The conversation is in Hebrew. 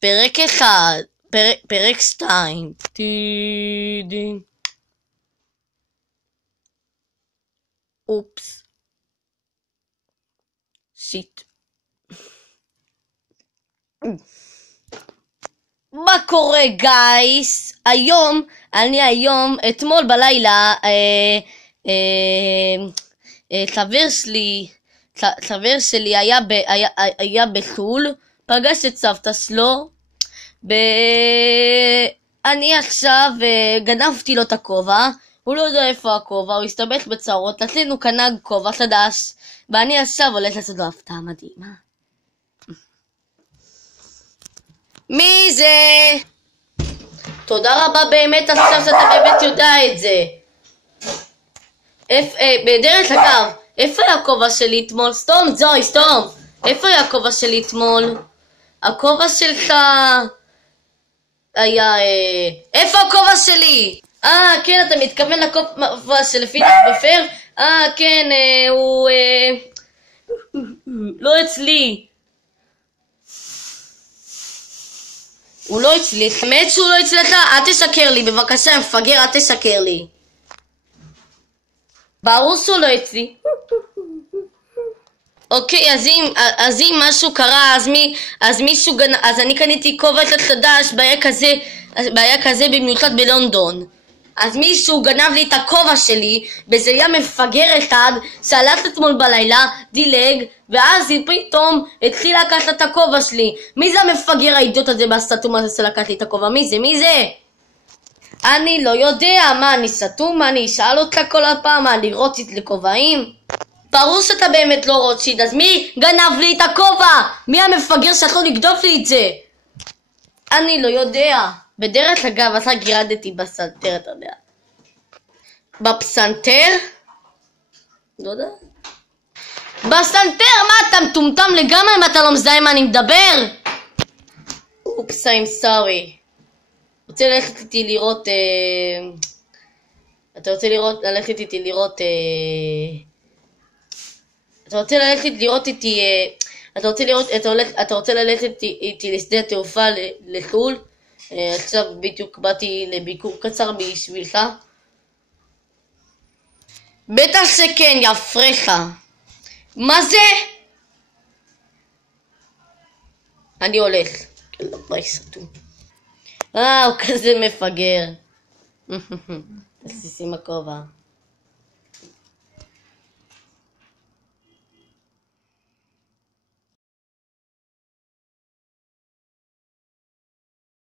פרק 1, פרק 2. אופס. שיט. מה קורה גייס? אתמול בלילה, חבר שלי היה בחול, פגש את סבתא שלו, אני עכשיו גנבתי לו את הכובע, הוא לא יודע איפה הכובע, הוא הסתבך בצרות, עשינו קנה כובע חדש, ואני עכשיו הולך לעשות לו הפתעה מדהימה. מי זה? תודה רבה באמת, עכשיו שאתה באמת יודע את זה. בדרך אגב, איפה היה הכובע שלי אתמול? סתום, זוי, סתום. איפה היה הכובע שלי אתמול? הכובע שלך היה... איפה הכובע שלי? כן, אתה מתכוון לכובע של פינק בפר? כן, הוא... לא אצלי. הוא לא הצליח. באמת שהוא לא הצליח? אל תשקר לי, בבקשה, מפגר, אל תשקר לי. ברור שהוא לא אצלי. אוקיי, אז אם משהו קרה, אז אני קניתי כובע חדש, בעיה כזה במיוחד בלונדון. אז מישהו גנב לי את הכובע שלי, וזה היה מפגר אחד, שהלך אתמול בלילה, דילג, ואז פתאום התחיל לקחת את הכובע שלי. מי זה המפגר האידיוט הזה בסתום הזה שלקח לי את הכובע? מי זה? אני לא יודע. מה, אני סתום? אני אשאל אותך כל הפעם? אני רוטשילד לכובעים? ברור שאתה באמת לא רוטשילד, אז מי גנב לי את הכובע? מי המפגר שיכול לגדוף לי את זה? אני לא יודע. בדרך אגב, אתה גירדתי בסנטר, אתה יודע. בפסנתר? לא יודע. בסנטר? מה, אתה מטומטם לגמרי אם אתה לא מזהה מה אני מדבר? אופס, I'm sorry. רוצה ללכת איתי לראות... אתה רוצה ללכת איתי לראות... אתה רוצה ללכת איתי לשדה התעופה לחו"ל? עכשיו בדיוק באתי לביקור קצר בשבילך. בטח שכן, יפריך. מה זה? אני הולך. הוא כזה מפגר. תשים הכובע.